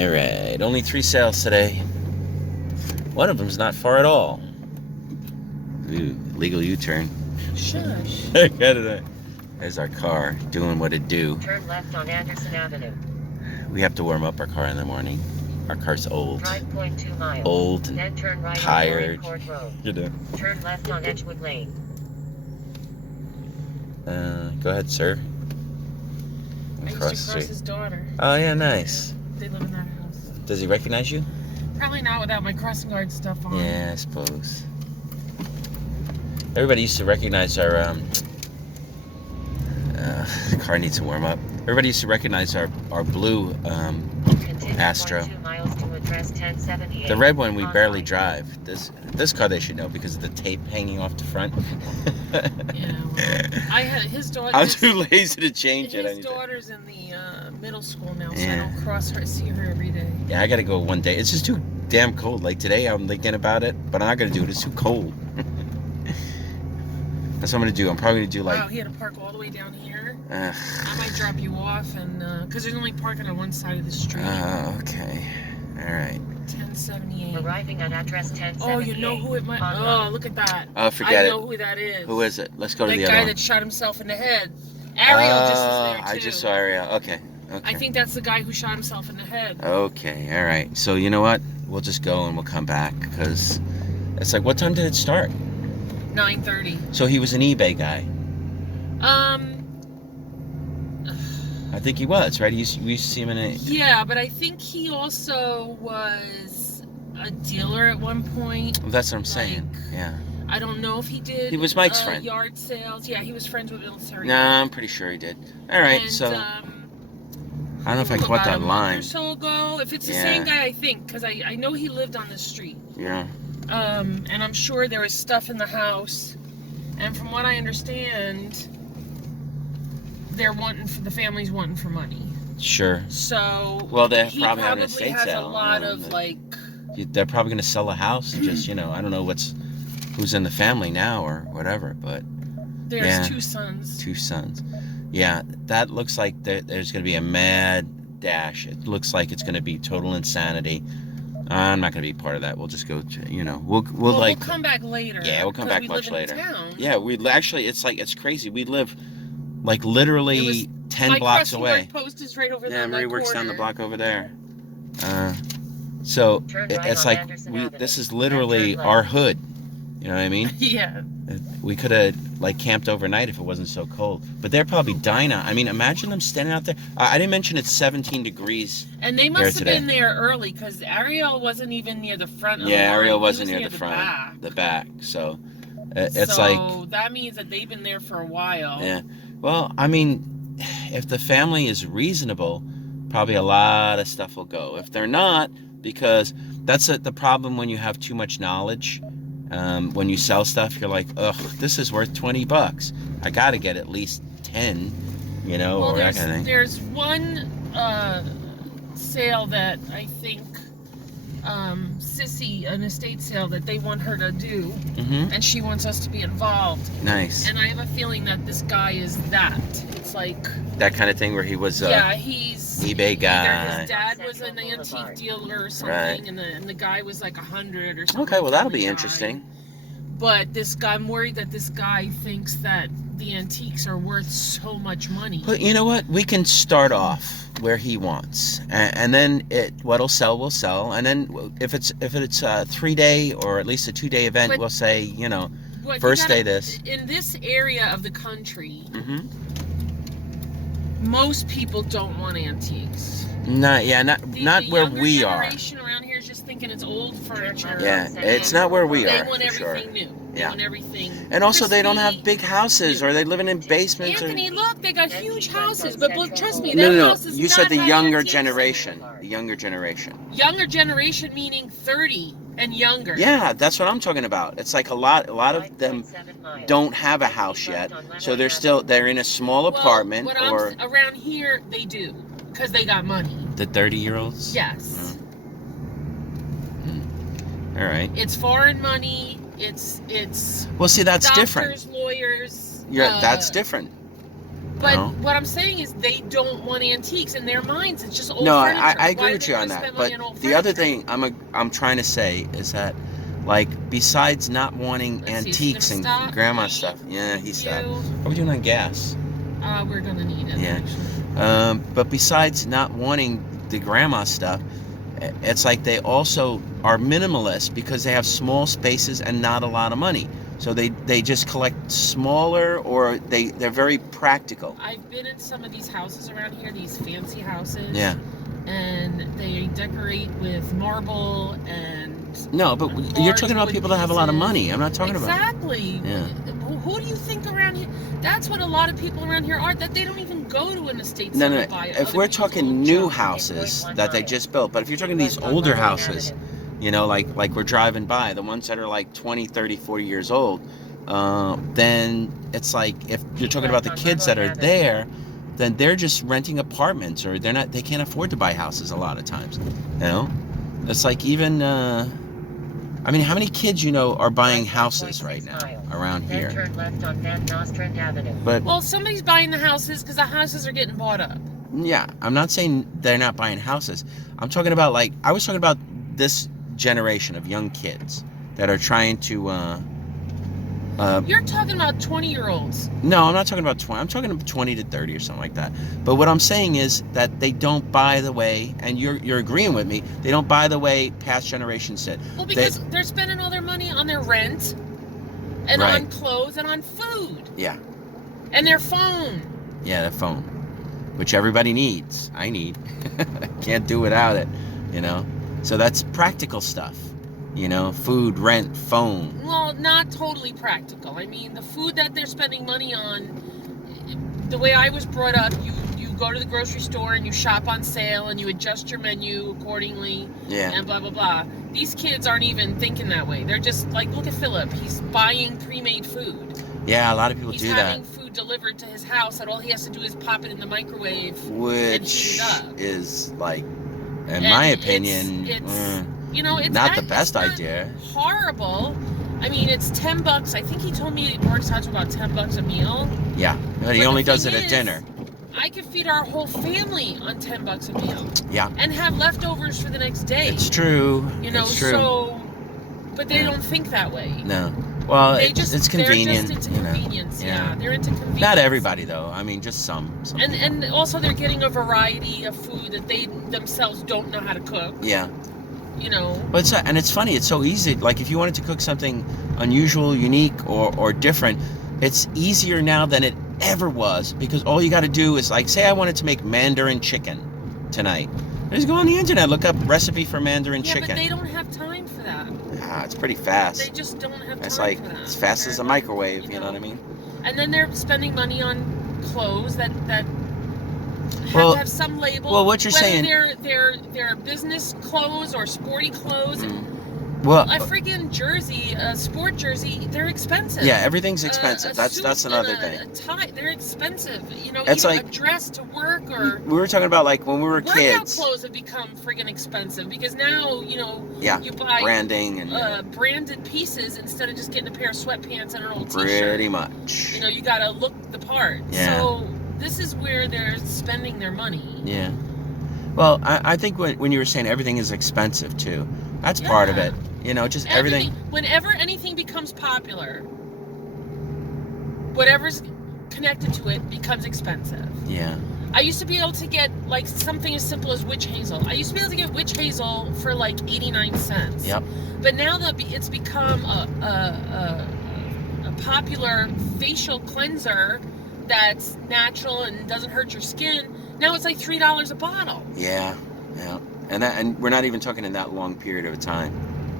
Alright, only 3 sales today. One of them's not far at all. Ooh, legal U-turn. Shush. There's our car doing what it do. Turn left on Anderson Avenue. We have to warm up our car in the morning. Our car's old. Drive 0.2 miles. Old and then turn right tired. On Court Road. You know. Turn left on Edgewood Lane. Go ahead, sir. I used to cross his daughter. Oh, yeah, nice. They live in that house. Does he recognize you? Probably not without my crossing guard stuff on. Yeah, I suppose. Everybody used to recognize our, the car needs to warm up. Everybody used to recognize our blue, Astro. 2 miles to address 1078. The red one we barely drive. This car they should know because of the tape hanging off the front. Yeah, well, I had his daughter. I'm too lazy to change it. His daughter's in the middle school now, so I don't see her every day. Yeah, I gotta go one day. It's just too damn cold. Like today, I'm thinking about it, but I'm not gonna do it. It's too cold. That's what I'm gonna do. I'm probably gonna do like. Wow, he had to park all the way down here. I might drop you off, and because there's only parking on one side of the street. Oh, okay. All right. 1078. Arriving at address 1078. Oh, you know who it might. Oh, look at that. Oh, forget it. I know who that is. Who is it? Let's go to the other one. one. The guy that shot himself in the head. Ariel just was there too. I just saw Ariel. Okay. I think that's the guy who shot himself in the head. Okay. All right. So you know what? We'll just go and we'll come back because it's like, what time did it start? 9:30. So he was an eBay guy. I think he was, right? We used to see him in a... Yeah, but I think he also was a dealer at one point. Well, that's what I'm saying. Yeah. I don't know if he did. He was Mike's friend. Yard sales. Yeah, he was friends with military. Nah, I'm pretty sure he did. All right, and, so... I don't know if I caught that line. A month or so ago. If it's the same guy, I think, because I know he lived on the street. Yeah. And I'm sure there was stuff in the house. And from what I understand, the family's wanting for money. Sure. So well, they probably have an estate sale. He has a lot of like. They're probably going to sell a house and just I don't know who's in the family now or whatever, but. There's 2 sons. 2 sons. Yeah, that looks like there's going to be a mad dash. It looks like it's going to be total insanity. I'm not going to be part of that. We'll just go to, we'll come back later. Yeah, we'll come back much later. Town. Yeah, it's crazy. We live like literally 10 blocks away. My post is right over there. Yeah, Marie works down the block over there. So it's like this is literally our hood. You know what I mean? Yeah. We could have like camped overnight if it wasn't so cold. But they're probably dying out. I mean, imagine them standing out there. I didn't mention it's 17 degrees. And they must have been there early because Ariel wasn't even near the front. Yeah, Ariel wasn't near the front. The back. So it's like. So that means that they've been there for a while. Yeah. Well, I mean, if the family is reasonable, probably a lot of stuff will go. If they're not, because that's the problem when you have too much knowledge. When you sell stuff, you're like, ugh, this is worth $20. I got to get at least 10, or that kind of thing. There's one sale that I think Sissy, an estate sale that they want her to do, and she wants us to be involved. Nice. And I have a feeling that this guy is that. It's like that kind of thing where he was he's eBay guy. Either his dad was an antique dealer or something, right. and the guy was like 100 or something. Okay, well that'll be interesting. But I'm worried that this guy thinks that the antiques are worth so much money. But you know what? We can start off where he wants, and then what'll sell will sell, and then if it's a 3-day or at least a 2-day event, we'll say first day this. In this area of the country, most people don't want antiques. Not where we are. The generation around here is just thinking it's old furniture. Yeah, it's not where we are. They want everything new. They want everything. And also, they don't have big houses, or they living in basements. Anthony, look, they got huge houses, but trust me, house is you said the younger generation. The younger generation. Younger generation meaning 30 and younger. Yeah, that's what I'm talking about. It's like a lot of them don't have a house yet, so they're in a small apartment around here they do because they got money. The 30-year-olds? Yes. All right. It's foreign money. It's well, see, that's doctors, different. Lawyers. That's different. But No. what I'm saying is they don't want antiques in their minds. It's just old No, furniture. I Why agree do with they you wanna on that. spend But money on old the other furniture? thing I'm trying to say is that, like, besides not wanting Let's see, is he antiques gonna and stop? grandma stuff, yeah, he stopped. You. What are we doing on gas? We're gonna need it. Yeah. Actually. But besides not wanting the grandma stuff, it's like they also are minimalist because they have small spaces and not a lot of money. So they just collect smaller, or they're very practical. I've been in some of these houses around here, these fancy houses. Yeah. And they decorate with marble and. No, but you're talking about people that have a lot of money. I'm not talking about. Exactly. Yeah. Who do you think around here? That's what a lot of people around here are. That they don't even go to an estate No, sale no. to buy If other we're people's talking old new junk. houses that they just built, but if you're talking these older houses, you know, like we're driving by, the ones that are like 20, 30, 40 years old, then it's like if you're talking about the kids that are there, then they're just renting apartments, or they can't afford to buy houses a lot of times. You know, it's like even. I mean, how many kids you know are buying houses right now around here? Turn left on Van Nostrand Avenue. But Well, somebody's buying the houses because the houses are getting bought up. yeah, I'm not saying they're not buying houses. I'm talking about, like, I was talking about this generation of young kids that are trying to. You're talking about 20-year-olds. No, I'm not talking about 20. I'm talking about 20 to 30 or something like that. But what I'm saying is that they don't buy the way, and you're agreeing with me, they don't buy the way past generations did. Well, because they're spending all their money on their rent, and Right. on clothes, and on food, Yeah, and their phone. yeah, the phone, which everybody needs. I need. Can't do without it, you know? So that's practical stuff. You know, food, rent, phone. Well, not totally practical. I mean, the food that they're spending money on, the way I was brought up, you go to the grocery store and you shop on sale and you adjust your menu accordingly. Yeah. And blah, blah, blah. These kids aren't even thinking that way. They're just like, look at Philip. He's buying pre-made food. Yeah, a lot of people He's do that. having food delivered to his house that all he has to do is pop it in the microwave. Which it up. is, like, in And my opinion, you know, it's not the best idea. Horrible. I mean, it's $10. I think he told me it works out to about $10 a meal. Yeah, but he But only the does thing it at is, dinner. I could feed our whole family on $10 a meal. Yeah. And have leftovers for the next day. It's true. You know, it's true. so, but they don't think that way. No. Well, They it's convenient. They're just into you know. convenience. Yeah. Yeah, they're into convenience. Not everybody, though. I mean, just some. And also they're getting a variety of food that they themselves don't know how to cook. Yeah. You know. But it's funny. It's so easy. Like, if you wanted to cook something unusual, unique, or different, it's easier now than it ever was, because all you got to do is, like, say I wanted to make Mandarin chicken tonight. Just go on the internet, look up recipe for Mandarin chicken. Yeah, but they don't have time for that. It's pretty fast. They just don't have time It's like for that. as fast as a microwave. You know what I mean? And then they're spending money on clothes that have Well- to have some label. well, what you're whether saying- they're business clothes or sporty clothes. Well, A freaking jersey, a sport jersey, they're expensive. yeah, everything's expensive. A That's suit another and thing. A tie, they're expensive. You know, It's even like- a dress to work or We were talking about, like, when we were workout kids. clothes have become friggin' expensive because now, you know, Yeah, you buy branding and branded pieces instead of just getting a pair of sweatpants and an old t-shirt. pretty much. You know, you gotta look the part. Yeah. So this is where they're spending their money. Yeah. Well, I think when you were saying everything is expensive too, that's part of Yeah. it. You know, just everything. Whenever anything becomes popular, whatever's connected to it becomes expensive. Yeah. I used to be able to get like something as simple as witch hazel. I used to be able to get witch hazel for like 89 cents. Yep. But now that it's become a popular facial cleanser that's natural and doesn't hurt your skin, now it's like $3 a bottle. Yeah. Yeah. And we're not even talking in that long period of time.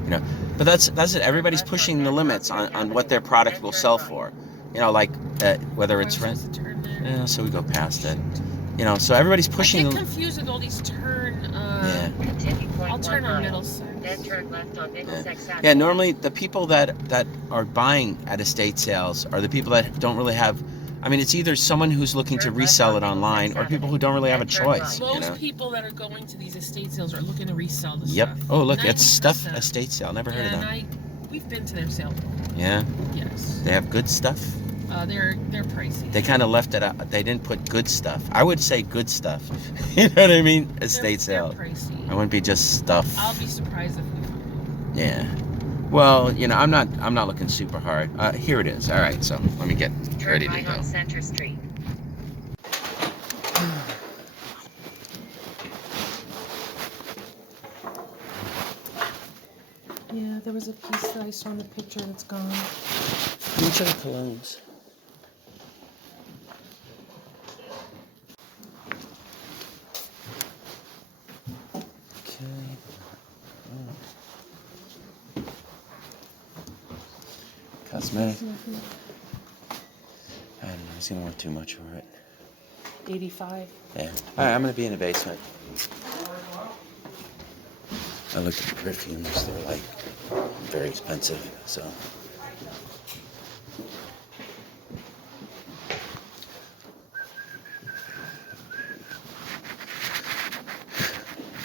You know, but that's it. Everybody's pushing the limits on what their product will sell for. You know, like whether it's rent. Yeah, so we go past it. You know, so everybody's pushing. I get confused with all these turn. Yeah. I'll turn on Middlesex. Then turn left on Middlesex Avenue. Yeah. Normally, the people that are buying at estate sales are the people that don't really have. I mean, it's either someone who's looking to resell it online or people who don't really have a choice. Most You know? people that are going to these estate sales are looking to resell the Yep. stuff. Oh, look, it's stuff 90%. estate sale. Never heard of that. We've been to their sale. Yeah. Yes. They have good stuff. They're pricey. They kind of left it out. They didn't put good stuff. I would say good stuff. You know what I mean? Estate sale. They're pricey. I wouldn't be just stuff. I'll be surprised if we find it. Yeah. Well, you know, I'm not looking super hard. Here it is. All right, so let me get ready to Turn right go. on Center Street. Yeah, there was a piece that I saw in the picture that's gone. Let me check the colognes. Okay. Cosmetic. I don't know. He's gonna want too much for it. 85. Yeah. All right, I'm gonna be in the basement. I looked at the perfumes. They're like very expensive. So.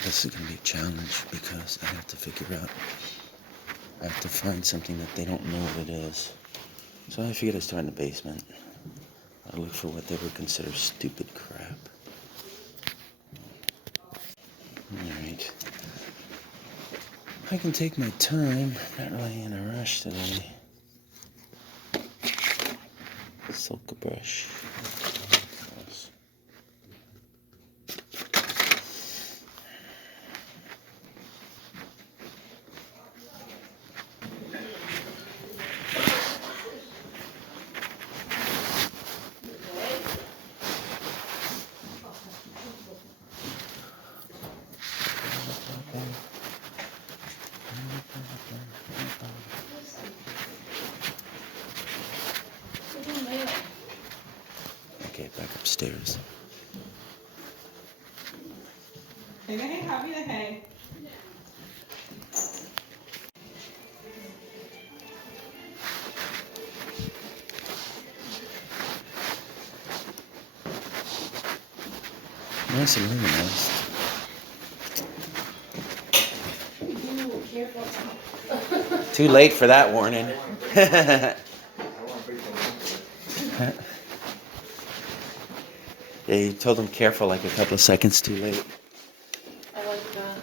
This is gonna be a challenge because I have to figure out. I have to find something that they don't know what it is. So I figured I'd start in the basement. I'll look for what they would consider stupid crap. Alright. I can take my time. Not really in a rush today. Silk brush. Okay, back upstairs. Nice and luminous. Too late for that warning. Yeah, you told them careful like a couple of seconds too late. I like that.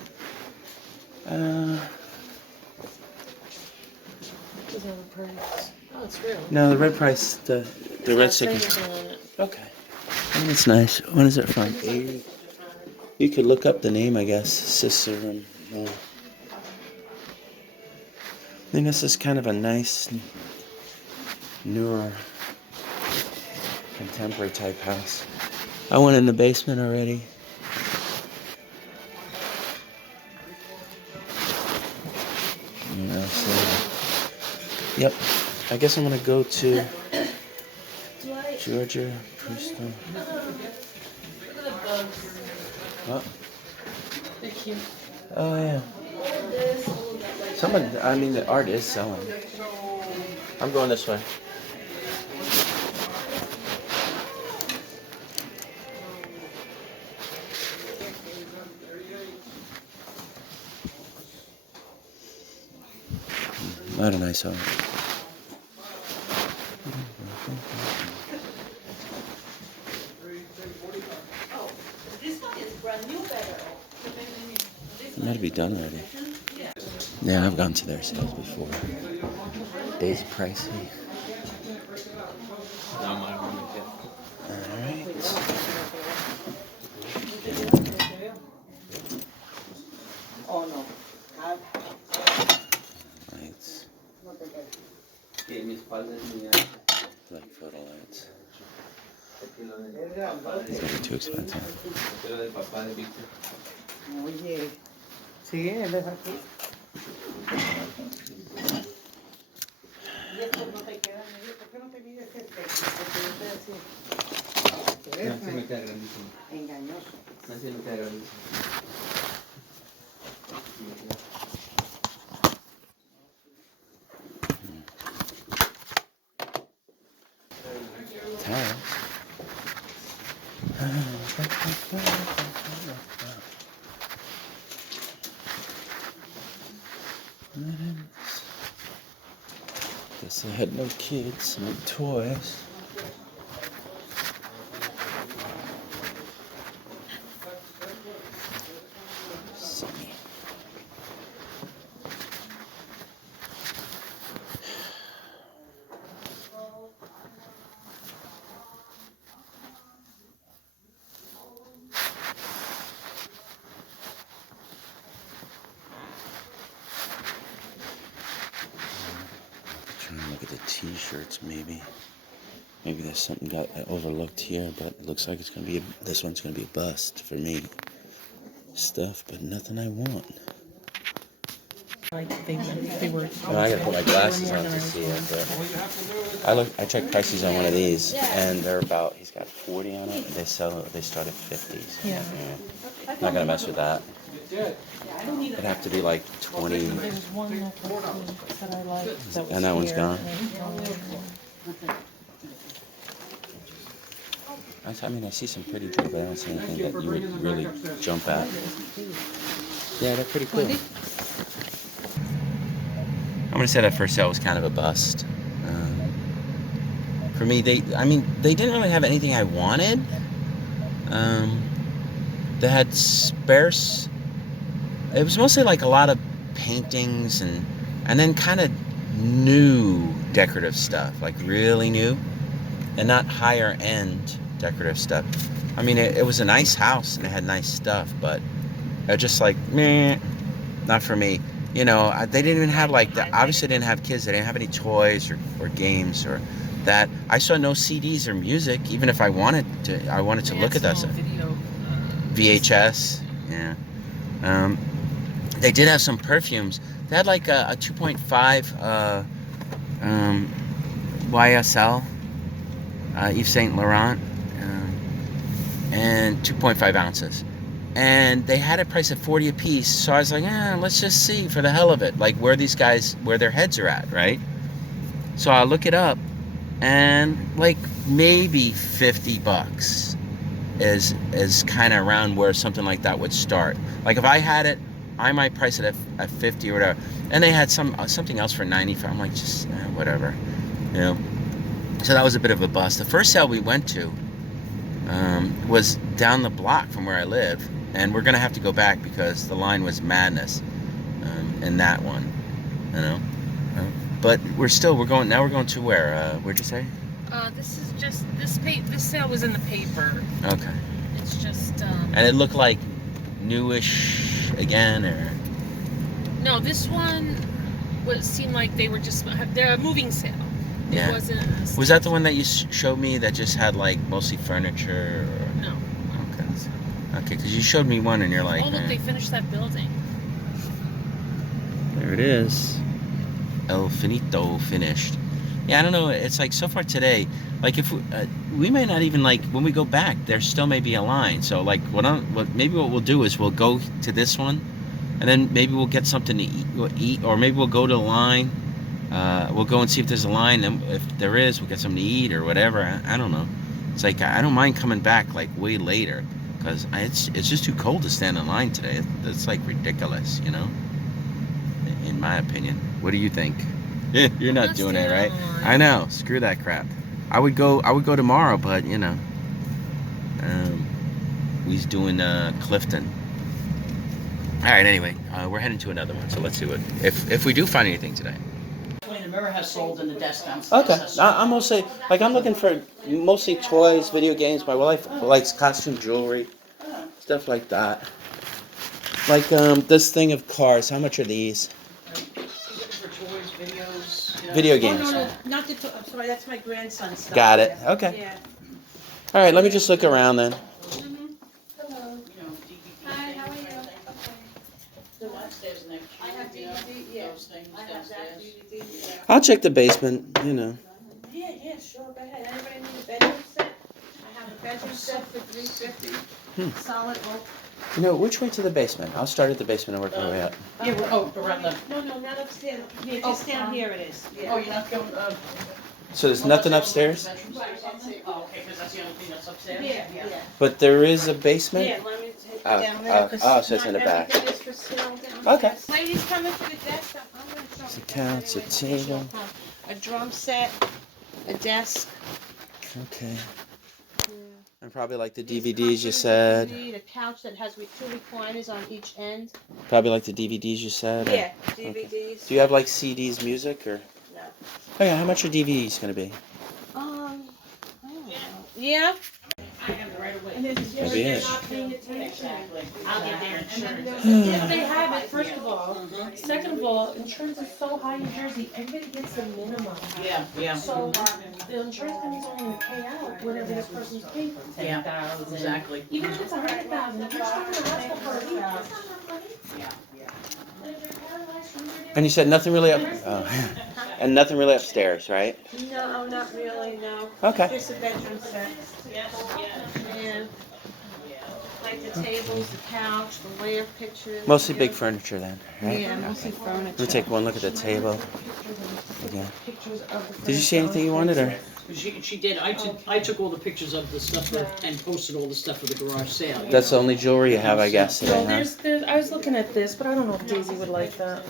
Doesn't have a price. Oh, it's real. No, the red price, the red sticker. Okay. Oh, that's nice. When is it from? 80. You could look up the name, I guess. Sister and I think this is kind of a nice, newer, contemporary type house. I went in the basement already. Yeah, so, yep. I guess I'm gonna go to Georgia Preston. Look at the bugs. What? They're cute. Oh yeah. The art is selling. I'm going this way. A lot of nice art. It might be done already. Yeah, I've gone to their sales before. Days pricey. Alright. Lights. Like photo lights. These might be too expensive. Oye, sí, él es aquí. Y estos no te quedan, ¿por qué no te mides este? Porque yo estoy así. ¿Te ves? No, me queda grandísimo. Engañoso. Así me queda grandísimo. Towels. Guess I had no kids, no toys. t-shirts, maybe. Maybe there's something got overlooked here, but it looks like it's gonna be this one's gonna be a bust for me. Stuff, but nothing I want. Like they were. Oh, I gotta put my glasses on to see it. I checked prices on one of these, and they're about. He's got 40 on it. They start at 50s. Yeah. Not gonna mess with that. It'd have to be like 20. There's one that I like. And that one's gone. I mean, I see some pretty jewelry, but I don't see anything that you would really jump at. Yeah, they're pretty cool. I'm gonna say that first sale was kind of a bust. For me, they didn't really have anything I wanted. They had spares. It was mostly like a lot of paintings and then kind of new decorative stuff, like really new, and not higher end decorative stuff. I mean, it was a nice house and it had nice stuff, but it was just like, meh, not for me. You know, they didn't even have like that. Obviously, they didn't have kids. They didn't have any toys or games or that. I saw no CDs or music, even if I wanted to. I wanted to look at that stuff. VHS, yeah. They did have some perfumes. They had like a 2.5 YSL, Yves Saint Laurent, and 2.5 ounces. And they had it priced at 40 a piece, so I was like, let's just see for the hell of it, like where these guys, where their heads are at, right? So I look it up, and like maybe $50 is kind of around where something like that would start. Like if I had it, I might price it at 50 or whatever. And they had something else for 95. I'm like, just whatever, you know. So that was a bit of a bust. The first sale we went to was down the block from where I live, and we're gonna have to go back because the line was madness in that one, you know. But we're going to where? Where'd you say? This is just this sale was in the paper. Okay. It's just. And it looked like newish again, or? No, this one seemed like they're a moving sale. Yeah. It wasn't. Was that the one that you showed me that just had like mostly furniture? Or? No. Okay, because you showed me one and you're like. Oh look, they finished that building. There it is. El Finito finished. Yeah, I don't know. It's like so far today, like if we may not even like when we go back, there still may be a line. So like maybe what we'll do is we'll go to this one, and then maybe we'll get something to eat, or maybe we'll go to a line. We'll go and see if there's a line, and if there is, we'll get something to eat or whatever. I don't know. It's like I don't mind coming back like way later because it's just too cold to stand in line today. It's like ridiculous, you know. In my opinion, what do you think? You're not doing it, right? I know. Screw that crap. I would go tomorrow, but you know, he's doing Clifton. All right. Anyway, we're heading to another one, so let's see what if we do find anything today. The mirror has sold in the desk downstairs. Okay, I'm mostly I'm looking for mostly toys, video games. My wife likes costume jewelry, stuff like that. Like this thing of cars. How much are these? For toys, videos. Video games. Oh, no, not the, I'm sorry, that's my grandson's stuff. Got it. Okay. Yeah. All right. Let me just look around then. Hello. You know, DVD. Hi, how are you? The downstairs next. I have DVD, yeah. Those things I have that downstairs. DVD, yeah. I'll check the basement. You know. Yeah, sure, go ahead. Anybody need a bedroom set? I have a bedroom set for $350. Solid oak. You know, which way to the basement? I'll start at the basement and work my way up. Yeah, around the. No, not upstairs. Yeah, just down here it is. Oh, you're not going. So there's nothing upstairs, Oh, okay, because that's the only thing that's upstairs. Yeah. but there is a basement. Yeah, let me take it Oh, down there. 'cause oh, so it's in the not back. everything is for sale down Okay. there. Ladies coming for the desk. I'm gonna show It's a you couch, a anyway. table. A drum set, a desk. Okay. And probably like the DVDs you said. A couch that has with 2 recliners on each end. Probably like the DVDs you said. or- Yeah, DVDs. Do you have like CDs, music, or? No. Okay, how much are DVDs gonna be? I don't know. Yeah. I have the right of way. And then if Maybe you're it. not paying attention. Exactly. I'll get their insurance. If they have it, first of all. Second of all, insurance is so high in Jersey, everybody gets the minimum. Yeah, yeah. So the insurance company's only gonna pay out whatever this person's paid for, Yeah, 10,000. exactly. Even if it's 100,000, if you're stuck in the hospital for a week, that's not enough money. Yeah. And if you're paralyzed from your And you said nothing really up, and nothing really upstairs, right? No, not really, no. Okay. Just a bedroom set. Yeah. Like the tables, the couch, the lamp pictures. Mostly big furniture then, right? Yeah, mostly furniture. Let me take one look at the table. Yeah. Pictures of the Did you see anything you wanted, or? She did. I took all the pictures of the stuff and posted all the stuff for the garage sale. That's the only jewelry you have, I guess, Well, today, huh? there's, I was looking at this, but I don't know if Daisy would like that.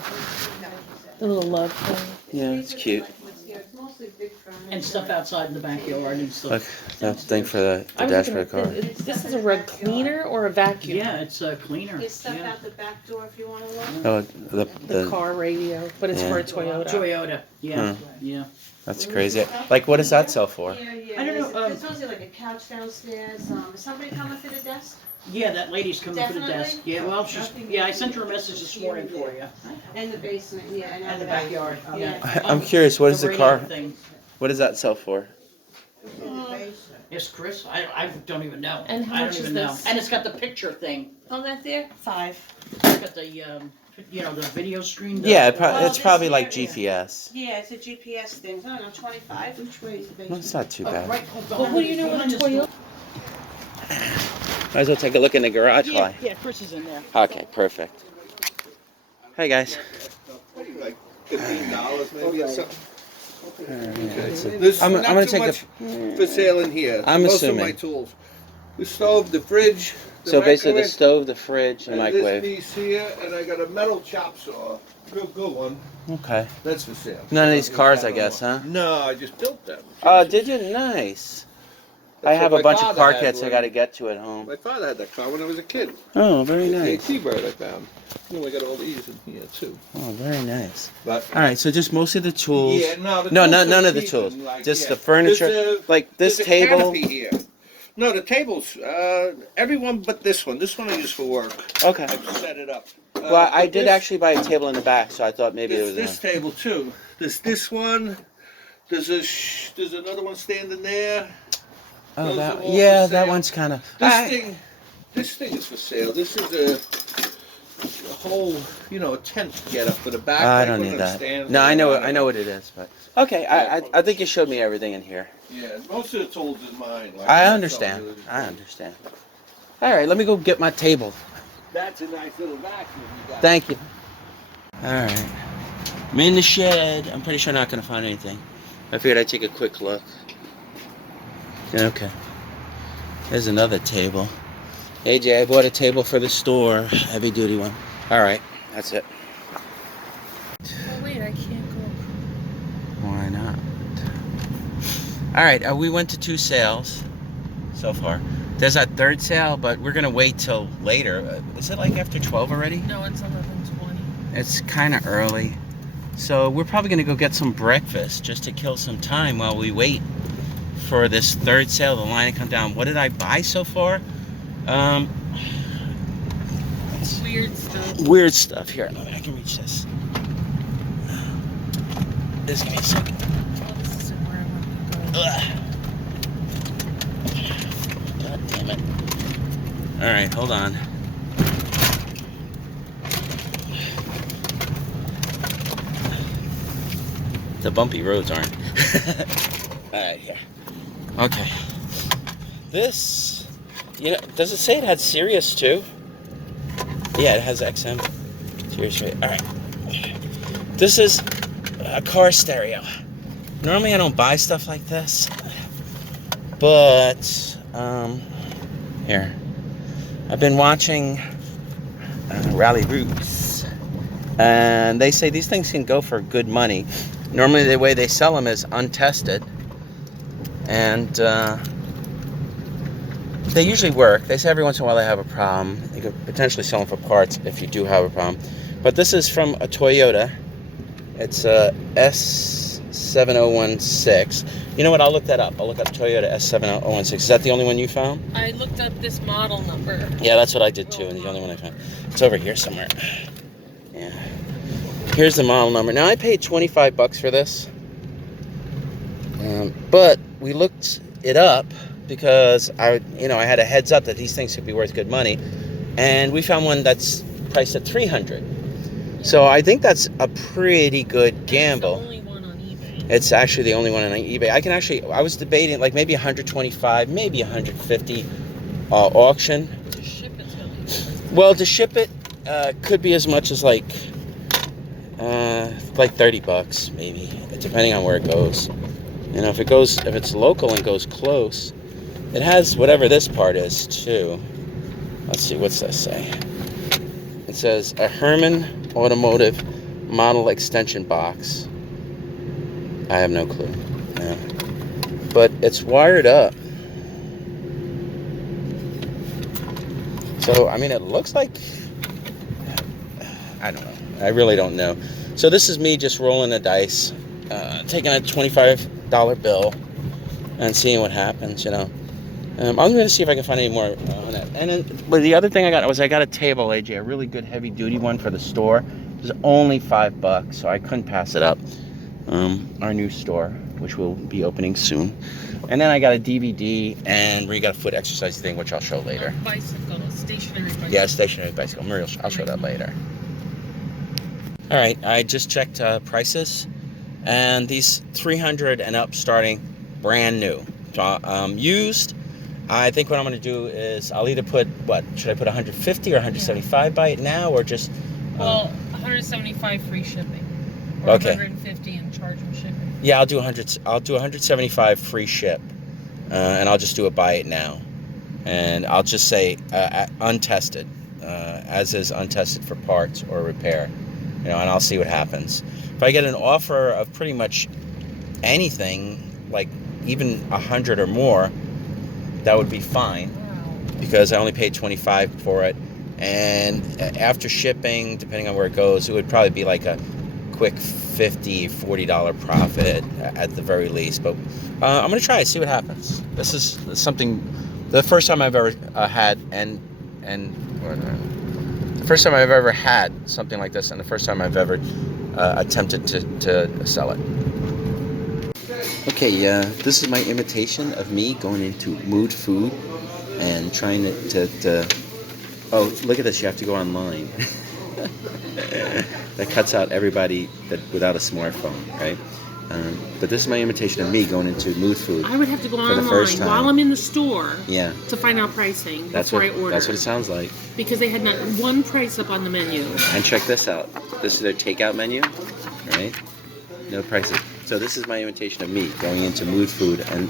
The little love thing. Yeah, it's cute. Yeah, it's mostly big furniture. And stuff outside in the backyard and stuff. Look, that thing for the I was dash looking for the at car. this is a rug cleaner or a vacuum? Yeah, it's a cleaner. There's stuff Yeah. out the back door if you wanna look. Oh, The the car radio, but it's for a Toyota. Toyota. Yeah, Huh. yeah. that's crazy. Like, what does that sell for? Yeah, yeah. I don't know, There's mostly like a couch downstairs. Is somebody coming for the desk? Yeah, that lady's coming for the desk. Definitely? Yeah, well, I sent her a message this morning for you. In the basement, yeah. And the backyard, yeah. I'm curious, what is the radio car? thing. What does that sell for? Yes, Chris, I don't even know. And how I much don't is even know. this? And it's got the picture thing. Oh, that there? 5. It's got the, the video screen. Yeah, Well, it's probably this like here, GPS. Yeah, it's a GPS thing. I don't know, 25. Which way is the Well, basement? it's not too Oh, bad. right. But what do you know what a Toyota? Might as well take a look in the garage Yeah, while. yeah, Chris is in there. Okay, perfect. Hey guys. Like $15 maybe or something. Okay. There's I'm not gonna too take much for sale in here. I'm Most assuming. of my tools. The stove, the fridge, the So basically, the microwave, stove, the fridge, and and microwave. this piece here, and I got a metal chop saw. Real good one. Okay. That's for sale. None of these Just cars, have I guess, huh? one. No, I just built them. Oh, did you? Nice. I That's have what a my bunch of father car had kits I one. got to get to at home. My father had that car when I was a kid. Oh, very The nice. T-Bird I found. I got all these in here too. Oh, very nice. But All right, so just mostly the tools. yeah, no, the No, tools none are of the keeping, tools. like, Just yeah. the furniture. There's a- Like this there's a table. canopy here. No, the tables. Everyone but this one. This one I use for work. Okay. I've set it up. Well, I but did this- actually buy a table in the back, so I thought maybe it There's was. this table too. There's this one. There's there's another one standing there. Oh, those are that. all Yeah, for that sale. one's kind of. This thing is for sale. This is a whole, a tent get up for the back. I like don't one need of them that. stands No, I know. on I know what it is, but okay. Yeah, I think you showed me everything in here. Yeah, most of the tools is mine. Like, I that's understand. all it is. I understand. All right, let me go get my table. That's a nice little vacuum you got. Thank you. All right. I'm in the shed. I'm pretty sure I'm not going to find anything. I figured I'd take a quick look. Okay. There's another table. AJ, I bought a table for the store. Heavy duty one. All right. That's it. Oh wait, I can't go. Why not? All right. We went to 2 sales so far. There's that 3rd sale, but we're going to wait till later. Is it like after 12 already? No, it's 11:20. It's kind of early. So we're probably going to go get some breakfast just to kill some time while we wait for this 3rd sale, the line to come down. What did I buy so far? Weird stuff. Weird stuff. Here, I can reach this. Just give me a second. Oh, this isn't where I want to go. Ugh. God damn it. Alright, hold on. The bumpy roads aren't. Alright, here. Okay. This, does it say it had Sirius too? Yeah, it has XM. Sirius, right? Alright. This is a car stereo. Normally I don't buy stuff like this. But, here. I've been watching Rally Roots. And they say these things can go for good money. Normally the way they sell them is untested. And they usually work. They say every once in a while they have a problem. You could potentially sell them for parts if you do have a problem. But this is from a Toyota. It's a S7016. You know what? I'll look that up. I'll look up Toyota S7016. Is that the only one you found? I looked up this model number. Yeah, that's what I did too, and the only one I found. It's over here somewhere. Yeah. Here's the model number. Now I paid $25 for this, but we looked it up because I had a heads up that these things could be worth good money, and we found one that's priced at $300. So I think that's a pretty good gamble. It's the only one on eBay. It's actually the only one on eBay. I was debating like maybe 125, maybe 150 auction. To ship it's gonna be expensive. Well, to ship it could be as much as like $30 maybe, depending on where it goes. If it's local and goes close, it has whatever this part is too. Let's see, what's this say? It says a Herman Automotive model extension box. I have no clue. Yeah. But it's wired up. So, I mean, it looks like... I don't know. I really don't know. So this is me just rolling the dice, taking a $25 bill and seeing what happens, I'm going to see if I can find any more on it. And then, but the other thing I got a table, AJ, a really good heavy duty one for the store. It was only $5, so I couldn't pass it up. Our new store, which will be opening soon. And then I got a DVD, and we got a foot exercise thing, which I'll show later. Bicycle, stationary bicycle. Yeah, stationary bicycle. I'll show that later. All right, I just checked prices, and these 300 and up starting, brand new. So, used, I think what I'm going to do is I'll either put, should I put 150 or 175 by it now, or just... Well, 175 free shipping. Or Okay. 150 and charge and shipping. Yeah, I'll do 175 free ship, and I'll just do a buy it now. And I'll just say untested, as is untested for parts or repair. And I'll see what happens. If I get an offer of pretty much anything, like even 100 or more, that would be fine, because I only paid $25 for it, and after shipping, depending on where it goes, it would probably be like a quick $50-$40 profit at the very least. But I'm gonna try it, see what happens. This is something, the first time I've ever had, the first time I've ever had something like this, and the first time I've ever attempted to sell it. Okay, this is my imitation of me going into Mood Food and trying to oh, look at this, you have to go online. That cuts out everybody without a smartphone, right? But this is my imitation of me going into Mood Food. I would have to go for the first online time. while I'm in the store to find out pricing before I order. That's what it sounds like. Because they had not one price up on the menu. And check this out. This is their takeout menu, right? No prices. So this is my imitation of me going into Mood Food and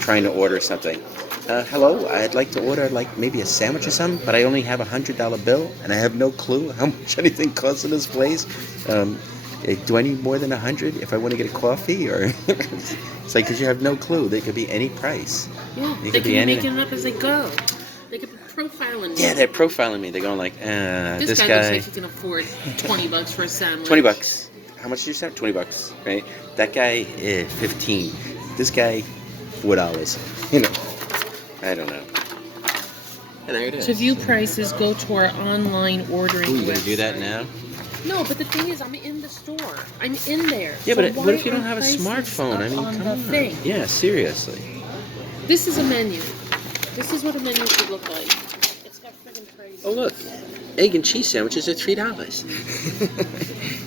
trying to order something. Hello, I'd like to order like maybe a sandwich or something, but I only have a $100 bill and I have no clue how much anything costs in this place. Do I need more than 100 if I want to get a coffee? Or it's like, because you have no clue. They could be any price. Yeah, they could be making it up as they go. They could be profiling me. Yeah, they're profiling me. They're going like, this guy looks like he can afford $20 for a sandwich. $20. How much did you say? $20, right? That guy, 15. This guy, $4. I don't know. And there it is. To view prices, go to our online ordering Ooh, you website. gonna do that now? No, but the thing is, I'm in the store. I'm in there. Yeah, so but what if you why don't have a are prices smartphone? I up mean, on come the on. thing? Yeah, seriously. This is a menu. This is what a menu should look like. It's got friggin' prices. Oh, look. Egg and cheese sandwiches are $3.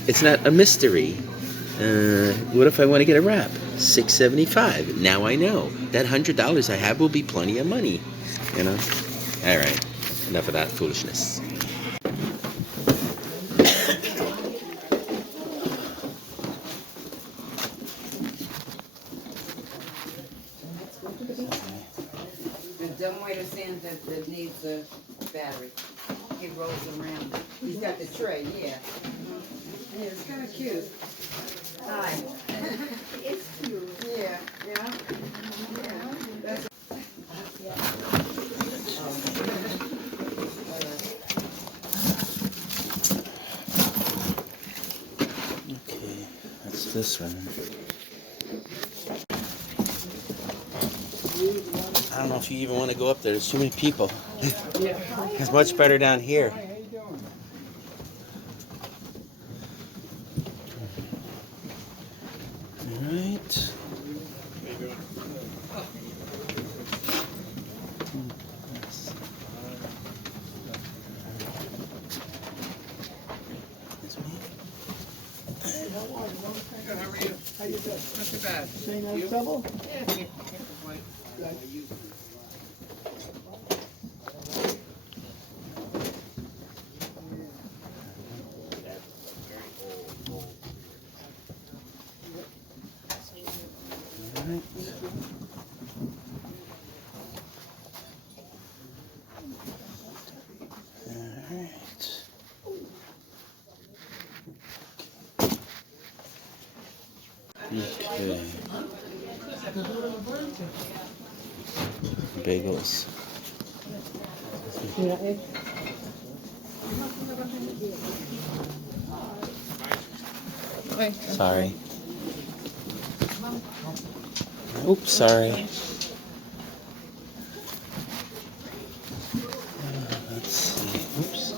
It's not a mystery. What if I want to get a wrap? $6.75. Now I know. That $100 I have will be plenty of money. All right. Enough of that foolishness. The dumb way to sand that needs a battery. He rolls around. He's got the tray, yeah. Yeah, it's kind of cute. Hi. It's cute. Yeah, yeah. That's Okay, that's this one. I don't know if you even want to go up there. There's too many people. It's much better down here. All right. Okay. Bagels. Sorry. Oops, sorry. Let's see. Oops.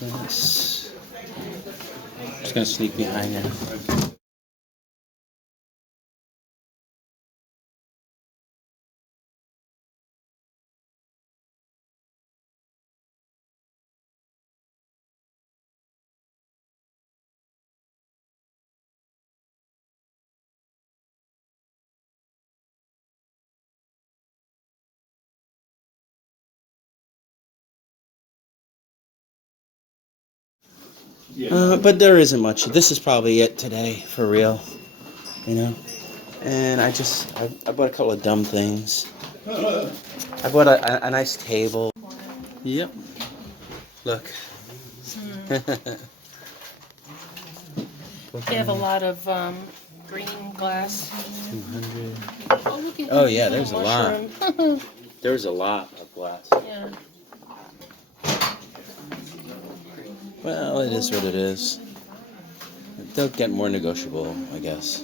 This. Just gonna sneak behind now. But there isn't much. This is probably it today, for real. You know? And I bought a couple of dumb things. I bought a nice table. Yep. Look. They have a lot of green glass. 200. Oh, look at Oh yeah, there's a lot. mushroom. There's a lot of glass. Yeah. Well, it is what it is. They'll get more negotiable, I guess.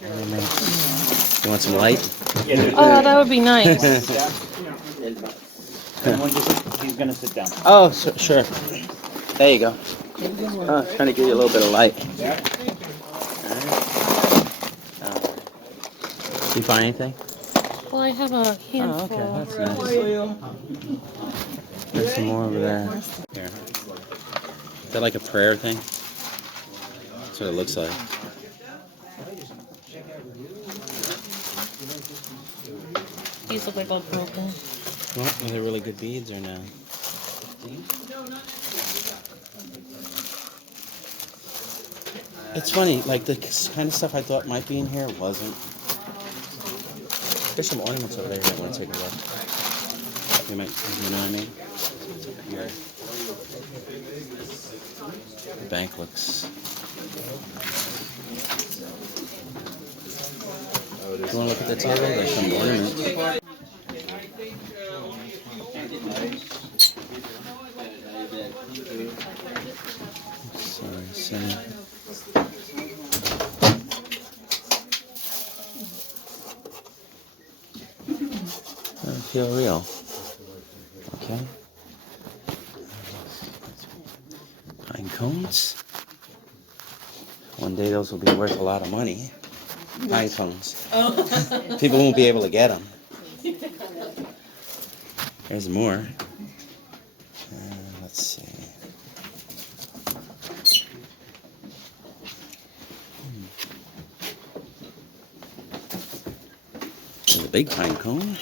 You want some light? Oh, that would be nice. He's gonna sit down. Oh, sure. There you go. Trying to give you a little bit of light. You find anything? Well, I have a handful. Oh, okay, that's nice. There's some more over there. Here. Is that like a prayer thing? That's what it looks like. These look like all broken. Well, are they really good beads or no? It's funny, like the kind of stuff I thought might be in here wasn't. There's some ornaments over there I want to take a look. You know what I mean? It's over here. The bank looks. You want to look at the table? There's some ornaments. Sorry. Doesn't feel real. Okay. Pine cones. One day those will be worth a lot of money. Pine cones. People won't be able to get them. There's more. Let's see. There's a big pine cone.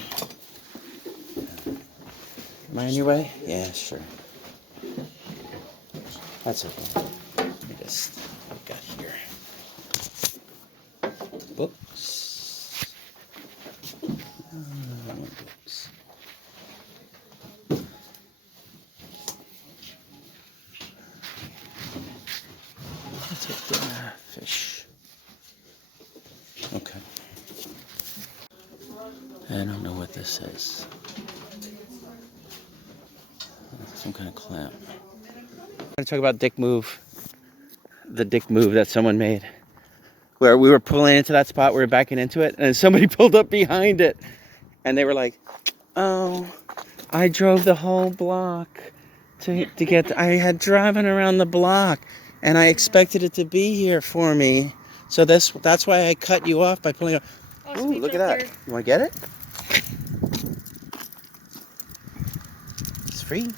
Am I in your way? Yeah, sure. That's okay. Let me just, what we got here? Books. Books. Let's take the fish. Okay. I don't know what this is. Some kind of clamp. I'm going to talk about dick move. The dick move that someone made. Where we were pulling into that spot, we were backing into it, and somebody pulled up behind it. And they were like, oh, I drove the whole block to get, I had driven around the block, and I expected it to be here for me. So that's why I cut you off by pulling up. Ooh, look at that. You want to get it? It's free.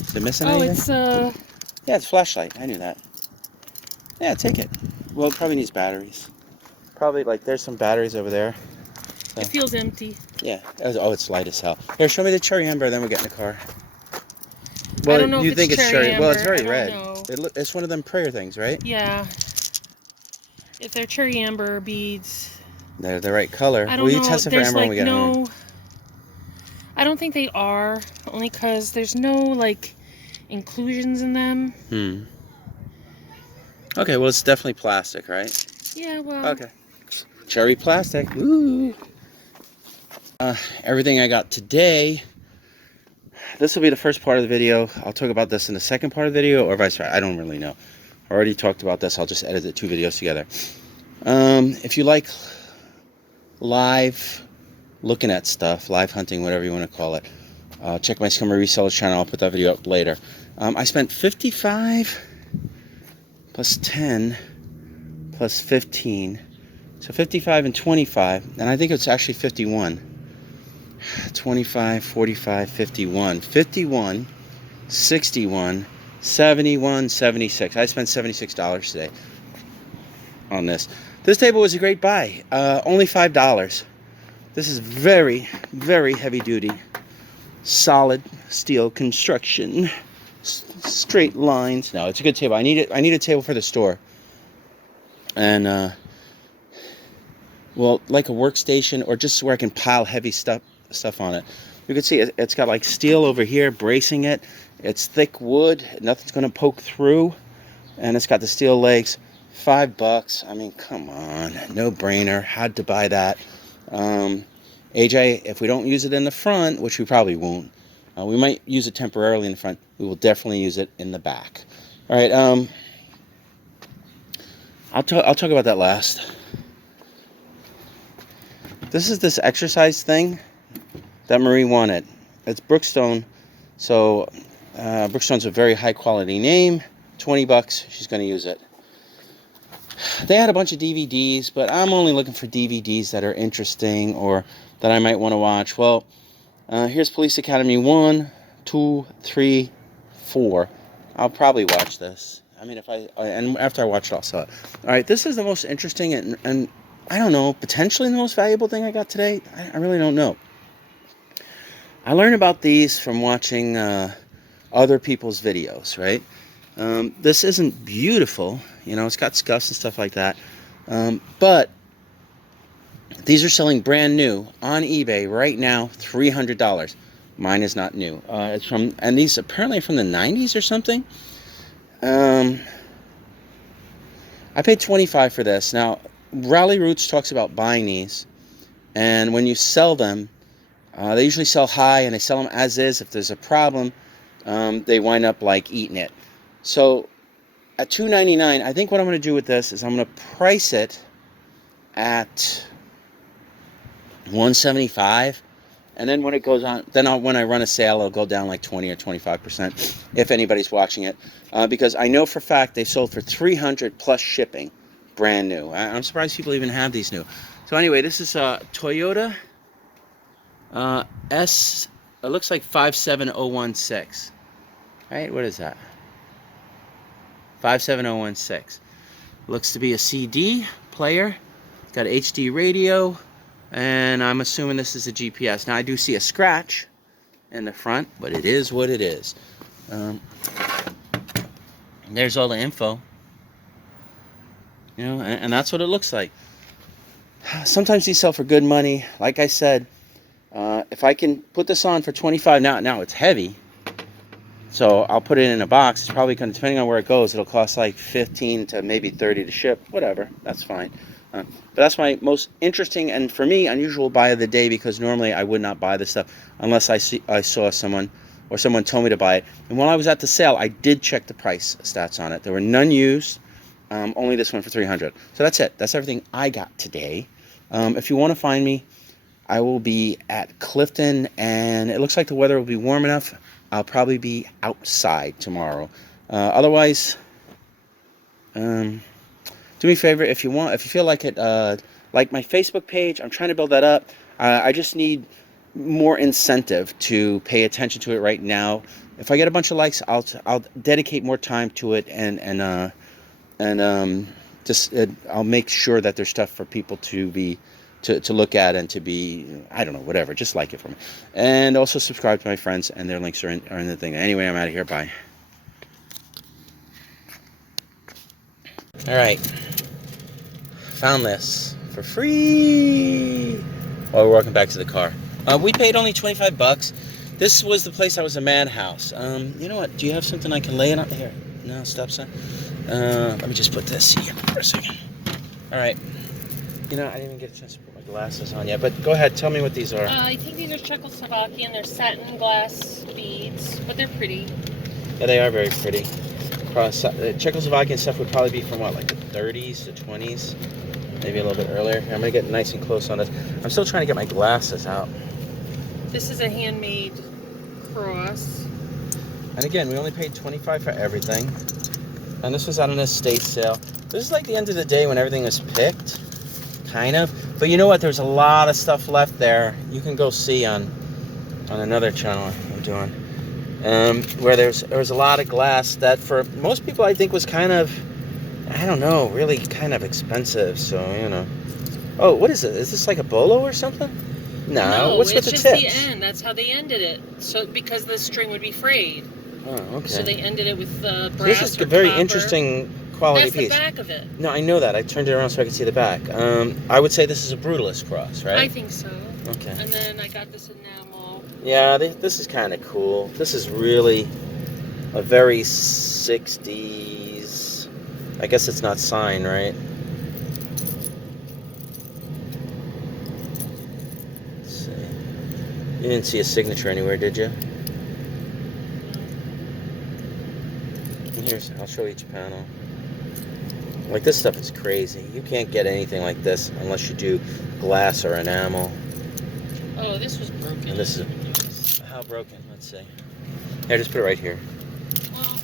Is it missing anything? It's Yeah, it's flashlight. I knew that. Yeah, take it. Well, it probably needs batteries. Probably, like, there's some batteries over there. So. It feels empty. Yeah. Oh, it's light as hell. Here, show me the cherry amber, then we'll get in the car. Well, I don't know you if think it's it's cherry Well, it's amber. very I red. don't know. It's one of them prayer things, right? Yeah. If they're cherry amber beads. They're the right color. I don't Will know. you test it for There's amber when we get home? I don't think they are. Only because there's no, like, inclusions in them. Okay, well, it's definitely plastic, right? Yeah, well. Okay. Cherry plastic. Woo! Everything I got today. This will be the first part of the video. I'll talk about this in the second part of the video, or vice versa. I don't really know. I already talked about this. I'll just edit the two videos together. If you like live looking at stuff, live hunting, whatever you want to call it, check my Scummy Resellers channel. I'll put that video up later. I spent 55 plus 10 plus 15. So 55 and 25. And I think it's actually 51. 25, 45, 51. 51, 61, 71, 76. I spent $76 today on this. This table was a great buy. Only $5. This is very, very heavy duty. Solid steel construction. Straight lines. No, it's a good table. I need a table for the store. And well, like a workstation, or just where I can pile heavy stuff on it. You can see it's got like steel over here bracing it. It's thick wood. Nothing's going to poke through. And it's got the steel legs. $5. I mean, come on. No brainer. Had to buy that. AJ, if we don't use it in the front, which we probably won't, we might use it temporarily in the front. We will definitely use it in the back. All right. I'll talk about that last. This is this exercise thing that Marie wanted. It's Brookstone. So Brookstone's a very high quality name. $20. She's going to use it. They had a bunch of DVDs, but I'm only looking for DVDs that are interesting or that I might want to watch. Well, here's Police Academy 1, 2, 3, 4. I'll probably watch this. I mean, and after I watch it, I'll saw it. All right, this is the most interesting and I don't know, potentially the most valuable thing I got today. I really don't know. I learned about these from watching other people's videos, right? This isn't beautiful, you know, it's got scuffs and stuff like that, but these are selling brand new on eBay right now, $300. Mine is not new. It's from, and these apparently are from the 90s or something. I paid $25 for this. Now, Rally Roots talks about buying these, and when you sell them, they usually sell high, and they sell them as is. If there's a problem, they wind up like eating it. So at $2.99, I think what I'm going to do with this is I'm going to price it at $175, and then when it goes on, when I run a sale, it'll go down like 20 or 25% if anybody's watching it, because I know for a fact they sold for $300 plus shipping, brand new. I'm surprised people even have these new. So anyway, this is a Toyota it looks like 57016. Right, what is that? 57016. Looks to be a CD player. It's got an HD radio, and I'm assuming this is a GPS. Now I do see a scratch in the front, but it is what it is. There's all the info. You know, and that's what it looks like. Sometimes these sell for good money. Like I said, if I can put this on for $25, now it's heavy. So I'll put it in a box. It's probably going to, depending on where it goes, it'll cost like $15 to maybe $30 to ship. Whatever, that's fine. But that's my most interesting and, for me, unusual buy of the day, because normally I would not buy this stuff unless I saw someone or someone told me to buy it. And while I was at the sale, I did check the price stats on it. There were none used, only this one for $300. So that's it. That's everything I got today. If you want to find me, I will be at Clifton, and it looks like the weather will be warm enough. I'll probably be outside tomorrow. Otherwise, do me a favor, if you feel like it, like my Facebook page. I'm trying to build that up. I just need more incentive to pay attention to it right now. If I get a bunch of likes, I'll dedicate more time to it, and I'll make sure that there's stuff for people to look at and to be, I don't know, whatever. Just like it for me. And also subscribe to my friends, and their links are in the thing. Anyway, I'm out of here. Bye. Alright. Found this for free while we're walking back to the car. We paid only $25. This was the place that was a madhouse. You know what? Do you have something I can lay it on? Here. No, stop sign. Let me just put this here for a second. Alright. You know, I didn't even get a chance to put my glasses on yet, but go ahead, tell me what these are. I think these are Czechoslovakian. They're satin glass beads, but they're pretty. Yeah, they are very pretty. Czechoslovakian stuff would probably be from what, like the 30s to 20s? Maybe a little bit earlier. Here, I'm going to get nice and close on this. I'm still trying to get my glasses out. This is a handmade cross. And again, we only paid $25 for everything. And this was on an estate sale. This is like the end of the day when everything was picked. Kind of. But you know what? There's a lot of stuff left there. You can go see on another channel I'm doing. Where there's a lot of glass that for most people I think was kind of, I don't know, really kind of expensive. So, you know. Oh, what is it? Is this like a bolo or something? No, what's with the tips? It's just the end. That's how they ended it. So because the string would be frayed. Oh, okay. So they ended it with brass. This is a very interesting quality piece. That's the back of it. No, I know that. I turned it around so I could see the back. I would say this is a brutalist cross, right? I think so. Okay. And then I got this enamel. Yeah, this is kind of cool. This is really a very 60s. I guess it's not signed, right? Let's see. You didn't see a signature anywhere, did you? And here's, I'll show each panel. Like, this stuff is crazy. You can't get anything like this unless you do glass or enamel. Oh, this was broken. And this is how broken? Let's see. Here, just put it right here. Well,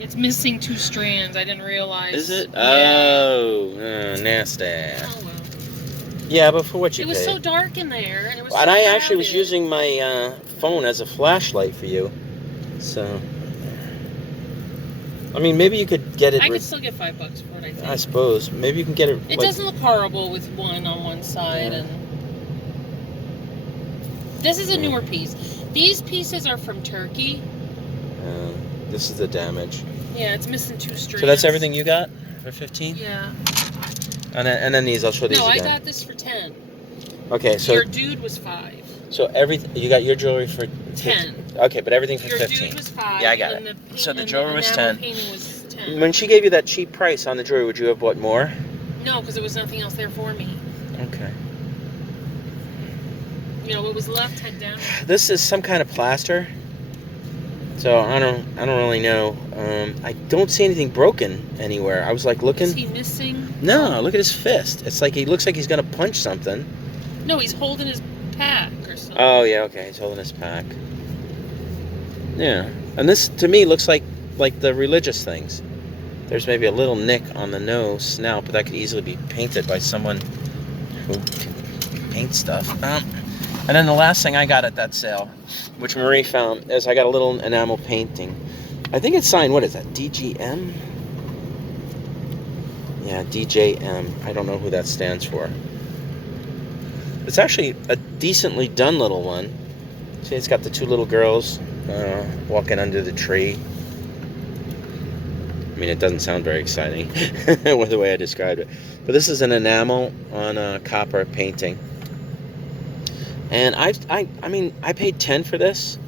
it's missing 2 strands. I didn't realize. Is it? Yeah. Oh, nasty. Oh well. Yeah, but for what you It paid. was so dark in there, and it was. And so I actually was crowded. using my phone as a flashlight for you. So, I mean, maybe you could get it. I could still get $5 for it. I think. I suppose maybe you can get it. It like, doesn't look horrible with one on one side, Yeah. and this is a newer piece. These pieces are from Turkey. This is the damage. Yeah, it's missing 2 strands. So that's everything you got for 15. Yeah. And then these, I'll show these No, I again. got this for 10. Okay, so Your dude was 5. so everything you got your jewelry for 10. Okay, but everything for Your 15. dude was 5. Yeah, I got and it. The So the and jewelry was enamel 10. painting was 10. When she gave you that cheap price on the jewelry, would you have bought more? No, because there was nothing else there for me. Okay. You know, what was left had damage. This is some kind of plaster. So I don't really know. I don't see anything broken anywhere. I was like looking. Is he missing? No, look at his fist. It's like he looks like he's gonna punch something. No, he's holding his pack or something. Oh yeah, okay, he's holding his pack. Yeah, and this to me looks like the religious things. There's maybe a little nick on the nose, snout, but that could easily be painted by someone who paints stuff. And then the last thing I got at that sale, which Marie found, is I got a little enamel painting. I think it's signed, what is that, DGM? Yeah, DJM. I don't know who that stands for. It's actually a decently done little one. See, it's got the 2 little girls walking under the tree. I mean, it doesn't sound very exciting with the way I described it. But this is an enamel on a copper painting. And I mean, I paid 10 for this.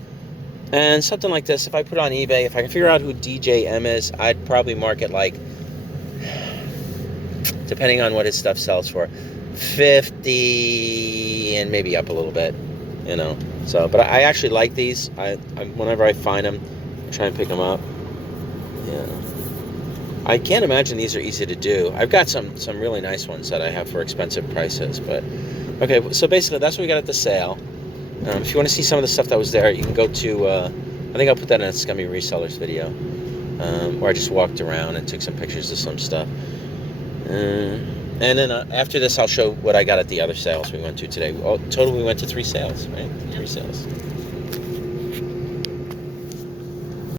And something like this, if I put it on eBay, if I can figure out who DJM is, I'd probably mark it like, depending on what his stuff sells for, 50 and maybe up a little bit, you know. So, but I actually like these. I whenever I find them, I try and pick them up. Yeah. I can't imagine these are easy to do. I've got some really nice ones that I have for expensive prices, but okay. So basically, that's what we got at the sale. If you want to see some of the stuff that was there, you can go to. I think I'll put that in a Scummy Resellers video, where I just walked around and took some pictures of some stuff. And then after this, I'll show what I got at the other sales we went to today. Total, we went to 3 sales, right? 3 sales.